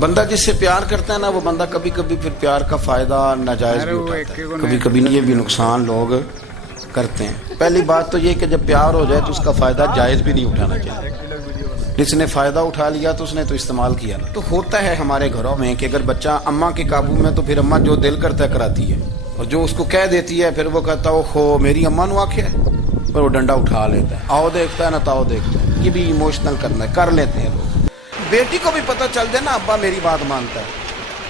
بندہ جس سے پیار کرتا ہے نا وہ بندہ کبھی کبھی پھر پیار کا فائدہ ناجائز بھی اٹھاتا ہے، کبھی کبھی یہ بھی نقصان لوگ کرتے ہیں۔ پہلی بات تو یہ کہ جب پیار ہو جائے تو اس کا فائدہ جائز بھی نہیں اٹھانا چاہیے۔ جس نے فائدہ اٹھا لیا تو اس نے تو استعمال کیا نا۔ تو ہوتا ہے ہمارے گھروں میں کہ اگر بچہ اماں کے قابو میں تو پھر اماں جو دل کرتا ہے کراتی ہے، اور جو اس کو کہہ دیتی ہے پھر وہ کہتا ہے اوہو میری اماں نو آکھیا ہے، پر وہ ڈنڈا اٹھا لیتا ہے، آؤ دیکھتا ہے نہ تاؤ دیکھتا ہے۔ یہ بھی ایموشنل کرنا ہے، کر لیتے ہیں لوگ۔ بیٹی کو بھی پتہ چل جائے نا ابا میری بات مانتا ہے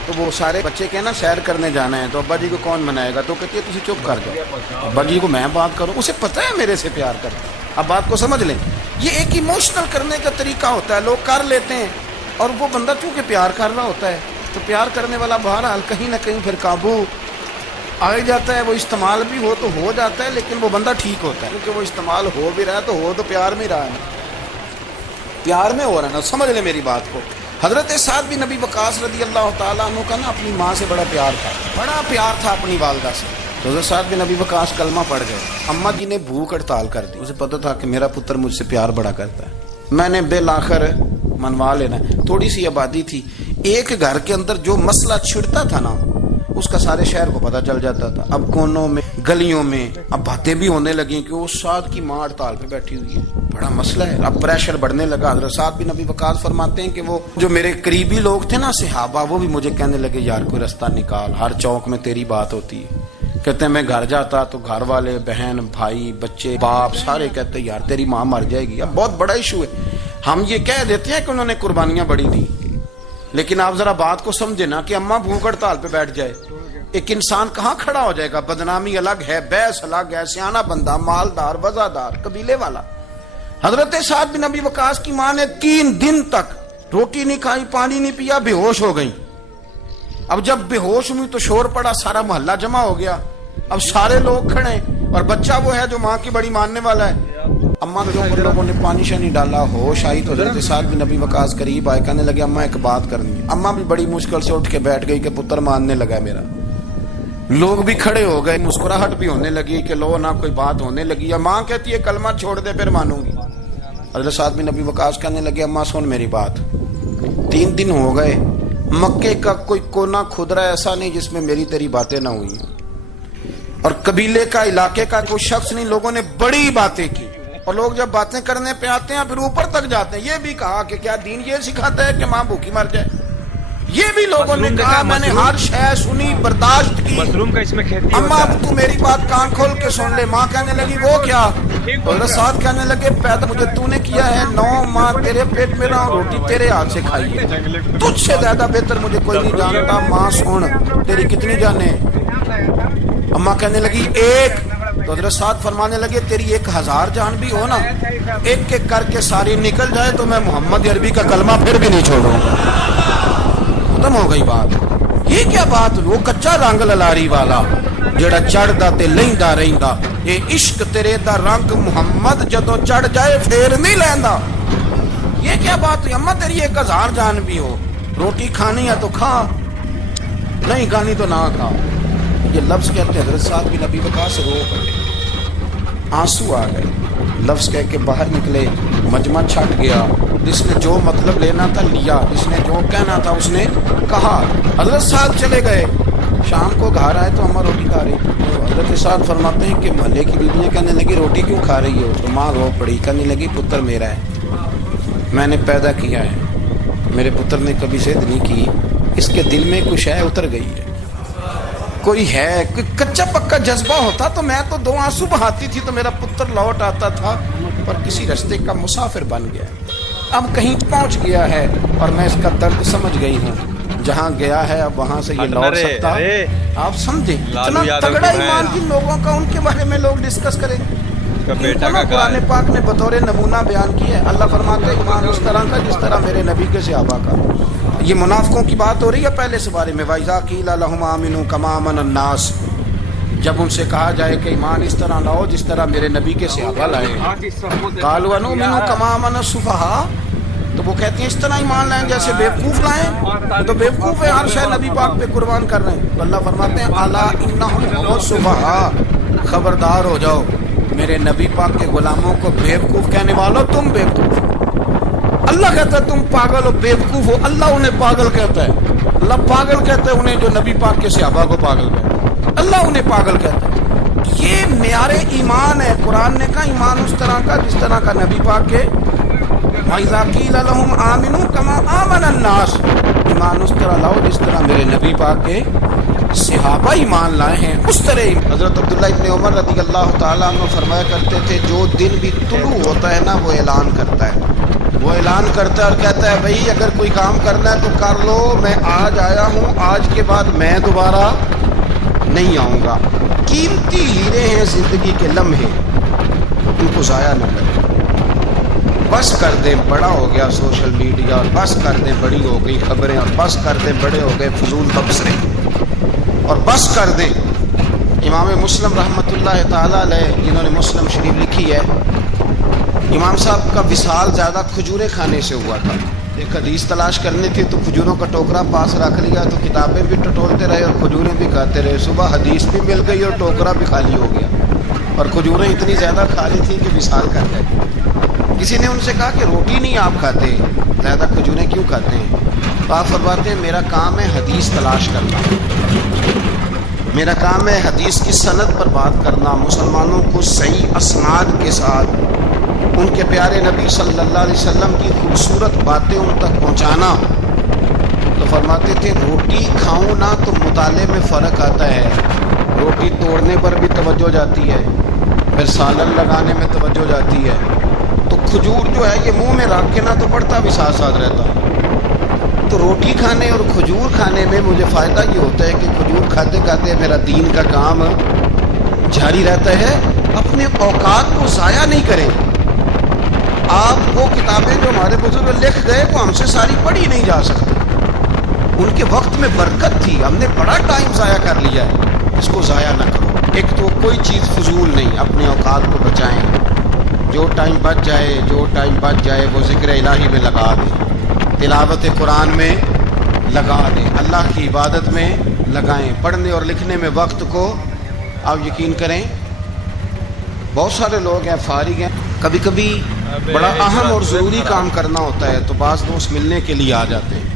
تو وہ سارے بچے کہنا سیر کرنے جانا ہے تو ابا جی کو کون منائے گا، تو کہتی ہے تسی چپ کر جاؤ، ابا جی کو میں بات کروں، اسے پتہ ہے میرے سے پیار کرتا ہے۔ اب بات کو سمجھ لیں، یہ ایک ایموشنل کرنے کا طریقہ ہوتا ہے، لوگ کر لیتے ہیں، اور وہ بندہ چونکہ پیار کر رہا ہوتا ہے تو پیار کرنے والا بہرحال کہیں نہ کہیں پھر قابو آ جاتا ہے۔ وہ استعمال بھی ہو تو ہو جاتا ہے، لیکن وہ بندہ ٹھیک ہوتا ہے کیونکہ وہ استعمال ہو بھی رہا ہے تو پیار میں رہا ہے، پیار میں ہو رہا ہے نا۔ سمجھ لیں میری بات کو۔ حضرت سعد بن ابی وقاص رضی اللہ تعالیٰ عنہ کا نا اپنی ماں سے بڑا پیار تھا اپنی والدہ سے۔ حضرت سعد بن ابی وقاص کلمہ پڑھ گئے، اماں جی نے بھوک ہڑتال کر دی، اسے پتہ تھا کہ میرا پتر مجھ سے پیار بڑا کرتا ہے، میں نے بالآخر منوا لینا ہے۔ تھوڑی سی آبادی تھی، ایک گھر کے اندر جو مسئلہ چھڑتا تھا نا اس کا سارے شہر کو پتہ چل جاتا تھا۔ اب کونوں میں گلیوں میں اب باتیں بھی ہونے لگیں کہ وہ سعد کی ماں ہڑتال پہ بیٹھی ہوئی ہے، بڑا مسئلہ ہے۔ اب پریشر بڑھنے لگا۔ حضرت سعد بن ابی وقاص فرماتے ہیں کہ وہ جو میرے قریبی لوگ تھے نا صحابہ، وہ بھی مجھے کہنے لگے یار کوئی رستہ نکال، ہر چوک میں تیری بات ہوتی ہے۔ کہتے ہیں میں گھر جاتا تو گھر والے، بہن، بھائی، بچے، باپ سارے کہتے ہیں یار تیری ماں مر جائے گی۔ اب بہت بڑا ایشو ہے، ہم یہ کہہ دیتے ہیں کہ انہوں نے قربانیاں بڑی دی، لیکن آپ ذرا بات کو سمجھے نا کہ اماں بھوک ہڑتال پہ بیٹھ جائے، ایک انسان کہاں کھڑا ہو جائے گا؟ بدنامی الگ ہے، بحث الگ ہے، سیانہ بندہ، مالدار، وزادار، قبیلے والا۔ حضرت سعد بن ابی وقاص کی ماں نے 3 دن تک روٹی نہیں کھائی، پانی نہیں پیا، بے ہوش ہو گئی۔ اب جب بے ہوش ہوئی تو شور پڑا، سارا محلہ جمع ہو گیا، اب سارے لوگ کھڑے اور بچہ وہ ہے جو ماں کی بڑی ماننے والا ہے۔ اماں کے اوپر لوگوں نے پانی شانی ڈالا، ہوش آئی تو حضرت سعد بن ابی وقاص قریب آئے، کہنے لگے اماں ایک بات کرنی ہے۔ اماں بھی بڑی مشکل سے اٹھ کے بیٹھ گئی کہ پتر ماننے لگا میرا۔ لوگ بھی کھڑے ہو گئے، مسکراہٹ بھی ہونے لگی کہ لو نہ کوئی بات ہونے لگی۔ یا ماں کہتی ہے کلمہ چھوڑ دے پھر مانوں گی۔ حضرت سعد بن ابی وقاص کہنے لگے اماں سن میری بات، 3 دن ہو گئے، مکے کا کوئی کونا کھدرا ایسا نہیں جس میں میری تیری باتیں نہ ہوئی ہیں، اور قبیلے کا، علاقے کا کوئی شخص نہیں، لوگوں نے بڑی باتیں کی، اور لوگ جب باتیں کرنے پہ آتے ہیں پھر اوپر تک جاتے ہیں۔ یہ بھی کہا کہ کیا دین یہ سکھاتا ہے کہ ماں بھوکی مر جائے؟ یہ بھی لوگوں نے کہا، میں نے ہر شے سنی، برداشت کی۔ مشروم کا اس میں کھیتی اماں ہوتا ہے۔ اب تو میری بات کان کھول کے سن لے۔ ماں کہنے لگی وہ کیا؟ حضرت سعد کہنے لگے پیدا مجھے تو نے کیا ہے، 9 ماہ تیرے پیٹ میں رہا ہوں، روٹی تیرے ہاتھ سے کھائی ہے، تجھ سے زیادہ بہتر مجھے کوئی نہیں جانتا۔ ماں سن تیری کتنی جانیں؟ اماں کہنے لگی 1۔ تو حضرت سعد فرمانے لگے تیری 1000 جان بھی ہو نا، ایک ایک کر کے ساری نکل جائے تو میں محمد عربی کا کلمہ پھر بھی نہیں چھوڑوں گا۔ ختم ہو گئی بات۔ یہ کیا بات؟ وہ کچا رنگ للاری والا جڑا چڑھدا تے لیندا رہندا، اے عشق تیرے دا رنگ محمد جدوں چڑھ جائے پھر نہیں لیندا۔ یہ کیا بات ہوئی؟ اماں تیری 1000 جان بھی ہو، روٹی کھانی ہے تو کھا، نہیں کھانی تو نہ کھا۔ یہ لفظ کہتے حضرت سعد بن ابی وقاص رو پڑے، آنسو آ گئے، لفظ کہہ کے باہر نکلے، مجمع چھٹ گیا، جس نے جو مطلب لینا تھا لیا، جس نے جو کہنا تھا اس نے کہا۔ حضرت سعد چلے گئے، شام کو گھر آئے تو اماں روٹی کھا رہی تھی۔ حضرت سعد فرماتے ہیں کہ محلے کی بیویاں کہنے لگی روٹی کیوں کھا رہی ہو؟ تو ماں رو پڑی، کہنے لگی پتر میرا ہے، میں نے پیدا کیا ہے، میرے پتر نے کبھی ضد نہیں کی، اس کے دل میں کچھ ہے اتر گئی ہے، کوئی ہے، کوئی کچا پکا جذبہ ہوتا تو میں تو 2 آنسو بہاتی تھی تو میرا پتر لوٹ آتا تھا، پر کسی رستے کا مسافر بن گیا، اب کہیں پہنچ گیا ہے اور میں اس کا درد سمجھ گئی ہوں، جہاں گیا ہے اب وہاں سے یہ لوٹ سکتا۔ آپ سمجھیں اتنا تگڑا ایمان جن لوگوں کا، ان کے بارے میں لوگ ڈسکس کریں۔ قرآن پاک نے بطور نمونہ بیان کیا ہے، اللہ فرماتے ہیں ایمان اس طرح کا جس طرح میرے نبی کے صحابہ کا۔ یہ منافقوں کی بات ہو رہی ہے پہلے سے بارے میں، وَإِذَا قِيلَ لَهُمْ آمِنُوا كَمَا آمَنَ النَّاسُ، جب ان سے کہا جائے کہ ایمان اس طرح لاؤ جس طرح میرے نبی کے صحابہ لائے، قَالُوا أَنُؤْمِنُ كَمَا آمَنَ السُّفَهَاءُ، تو وہ کہتے ہیں اس طرح ایمان لائیں جیسے بیوقوف لائیں، تو بیوقوف ہے، ہر شے نبی پاک پہ قربان کر رہے ہیں۔ تو اللہ فرماتے ہیں أَلَا إِنَّهُمْ هُمُ السُّفَهَاءُ، خبردار ہو جاؤ میرے نبی پاک کے غلاموں کو بیوقوف کہنے والوں، تم بیوقوف۔ اللہ کہتا ہے تم پاگل ہو بیوقوف ہو, اللہ انہیں پاگل کہتا ہے. اللہ پاگل کہتا ہے انہیں جو نبی پاک کے صحابہ کو پاگل کہتا ہے, اللہ انہیں پاگل کہتا ہے. یہ معیار ایمان ہے. قرآن نے کہا ایمان اس طرح کا جس طرح کا نبی پاک کے وَإِذَا قِيلَ لَهُمْ آمِنُوا كَمَا آمَنَ النَّاسُ, ایمان اس طرح لاؤ جس طرح میرے نبی پاک کے صحابہ ایمان لائے ہیں اس طرح. حضرت عبداللہ ابن عمر رضی اللہ تعالیٰ عنہ فرمایا کرتے تھے جو دن بھی طلوع ہوتا ہے نا وہ اعلان کرتا ہے, وہ اعلان کرتا ہے اور کہتا ہے بھئی اگر کوئی کام کرنا ہے تو کر لو, میں آج آیا ہوں, آج کے بعد میں دوبارہ نہیں آؤں گا. قیمتی ہیرے ہیں زندگی کے لمحے, ان کو ضائع نہ کریں. بس کر دیں بڑا ہو گیا سوشل میڈیا, اور بس کر دیں بڑی ہو گئی خبریں, اور بس کر دیں بڑے ہو گئے فضول تبصرے, اور بس کر دیں. امام مسلم رحمۃ اللہ تعالیٰ علیہ جنہوں نے مسلم شریف لکھی ہے, امام صاحب کا وصال زیادہ کھجوریں کھانے سے ہوا تھا. ایک حدیث تلاش کرنی تھی تو کھجوروں کا ٹوکرا پاس رکھ لیا تو کتابیں بھی ٹٹولتے رہے اور کھجوریں بھی کھاتے رہے. صبح حدیث بھی مل گئی اور ٹوکرا بھی خالی ہو گیا, اور کھجوریں اتنی زیادہ کھا لی تھیں کہ وصال کر گئے. کسی نے ان سے کہا کہ روٹی نہیں آپ کھاتے, زیادہ کھجوریں کیوں کھاتے ہیں؟ تو آپ فرماتے ہیں میرا کام ہے حدیث تلاش کرنا, میرا کام ہے حدیث کی سند پر بات کرنا, مسلمانوں کو صحیح اسناد کے ساتھ ان کے پیارے نبی صلی اللہ علیہ وسلم کی خوبصورت باتیں ان تک پہنچانا. تو فرماتے تھے روٹی کھاؤں نہ تو مطالعے میں فرق آتا ہے, روٹی توڑنے پر بھی توجہ جاتی ہے, پھر سالن لگانے میں توجہ جاتی ہے, تو کھجور جو ہے یہ منہ میں رکھ کے نہ تو پڑتا بھی ساتھ ساتھ رہتا. تو روٹی کھانے اور کھجور کھانے میں مجھے فائدہ یہ ہوتا ہے کہ کھجور کھاتے کھاتے میرا دین کا کام جاری رہتا ہے. اپنے اوقات کو ضائع نہیں کریں. آپ وہ کتابیں جو ہمارے بزرگ لکھ گئے وہ ہم سے ساری پڑھی نہیں جا سکتی, ان کے وقت میں برکت تھی, ہم نے بڑا ٹائم ضائع کر لیا ہے, اس کو ضائع نہ کرو. ایک تو کوئی چیز فضول نہیں, اپنے اوقات کو بچائیں, جو ٹائم بچ جائے جو ٹائم بچ جائے وہ ذکر الہی میں لگا دیں, تلاوت قرآن میں لگا دیں, اللہ کی عبادت میں لگائیں. پڑھنے اور لکھنے میں وقت کو آپ یقین کریں بہت سارے لوگ ہیں فارغ ہیں, کبھی کبھی بڑا اہم اور ضروری کام کرنا ہوتا ہے تو بعض دوست ملنے کے لیے آ جاتے ہیں.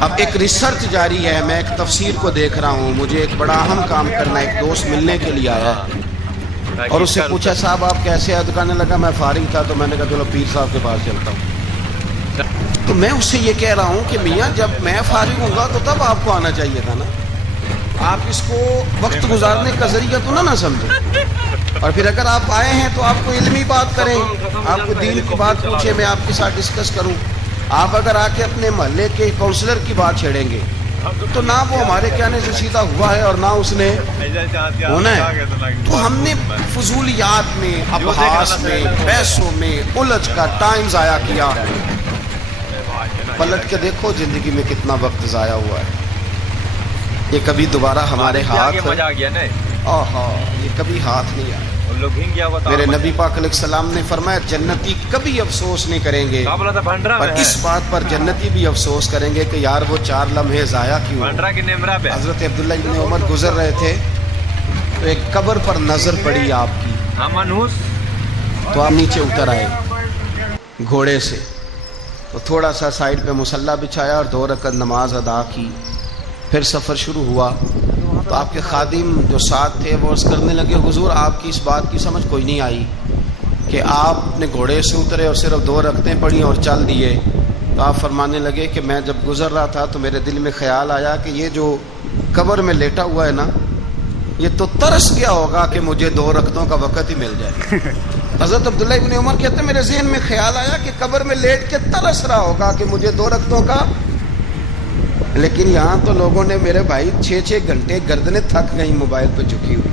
اب ایک ریسرچ جاری ہے, میں ایک تفسیر کو دیکھ رہا ہوں, مجھے ایک بڑا اہم کام کرنا ہے. ایک دوست ملنے کے لیے آیا اور اس سے پوچھا صاحب آپ کیسے ہیں؟ تو کہنے لگا میں فارغ تھا, تو میں نے کہا چلو پیر صاحب کے پاس چلتا ہوں. تو میں اس سے یہ کہہ رہا ہوں کہ میاں جب میں فارغ ہوں گا تو تب آپ کو آنا چاہیے تھا نا, آپ اس کو وقت گزارنے کا ذریعہ تو نہ سمجھیں. اور پھر اگر آپ آئے ہیں تو آپ کو علمی بات کریں, آپ کو دین کی بات پوچھیں, میں آپ کے ساتھ ڈسکس کروں. آپ اگر آ کے اپنے محلے کے کونسلر کی بات چھیڑیں گے تو نہ وہ ہمارے کہنے سے سیدھا ہوا ہے اور نہ اس نے ہونا ہے. تو ہم نے فضولیات میں, ابحاث میں, پیسوں میں الجھ کا ٹائم ضائع کیا. پلٹ کے دیکھو زندگی میں کتنا وقت ضائع ہوا ہے. یہ کبھی دوبارہ ہمارے ہاتھ یہ کبھی ہاتھ نہیں آیا. میرے نبی پاک علیہ السلام نے فرمایا جنتی کبھی افسوس نہیں کریں گے, اور اس بات پر جنتی بھی افسوس کریں گے کہ یار وہ 4 لمحے ضائع کیوں. حضرت عبداللہ ابن عمر گزر رہے تھے تو ایک قبر پر نظر پڑی آپ کی, تو آپ نیچے اتر آئے گھوڑے سے, تو تھوڑا سا سائڈ پہ مصلی بچھایا اور 2 رکعت نماز ادا کی. پھر سفر شروع ہوا تو آپ کے خادم جو ساتھ تھے وہ عرض کرنے لگے حضور آپ کی اس بات کی سمجھ کوئی نہیں آئی کہ آپ نے گھوڑے سے اترے اور صرف 2 رکعتیں پڑھی اور چل دیے. تو آپ فرمانے لگے کہ میں جب گزر رہا تھا تو میرے دل میں خیال آیا کہ یہ جو قبر میں لیٹا ہوا ہے نا یہ تو ترس گیا ہوگا کہ مجھے 2 رکعتوں کا وقت ہی مل جائے. حضرت عبداللہ ابن عمر کہتے ہیں میرے ذہن میں خیال آیا کہ قبر میں لیٹ کے ترس رہا ہوگا کہ مجھے 2 رکعتوں کا, لیکن یہاں تو لوگوں نے میرے بھائی 6 گھنٹے گردنیں تھک گئی موبائل پہ جھکی ہوئی.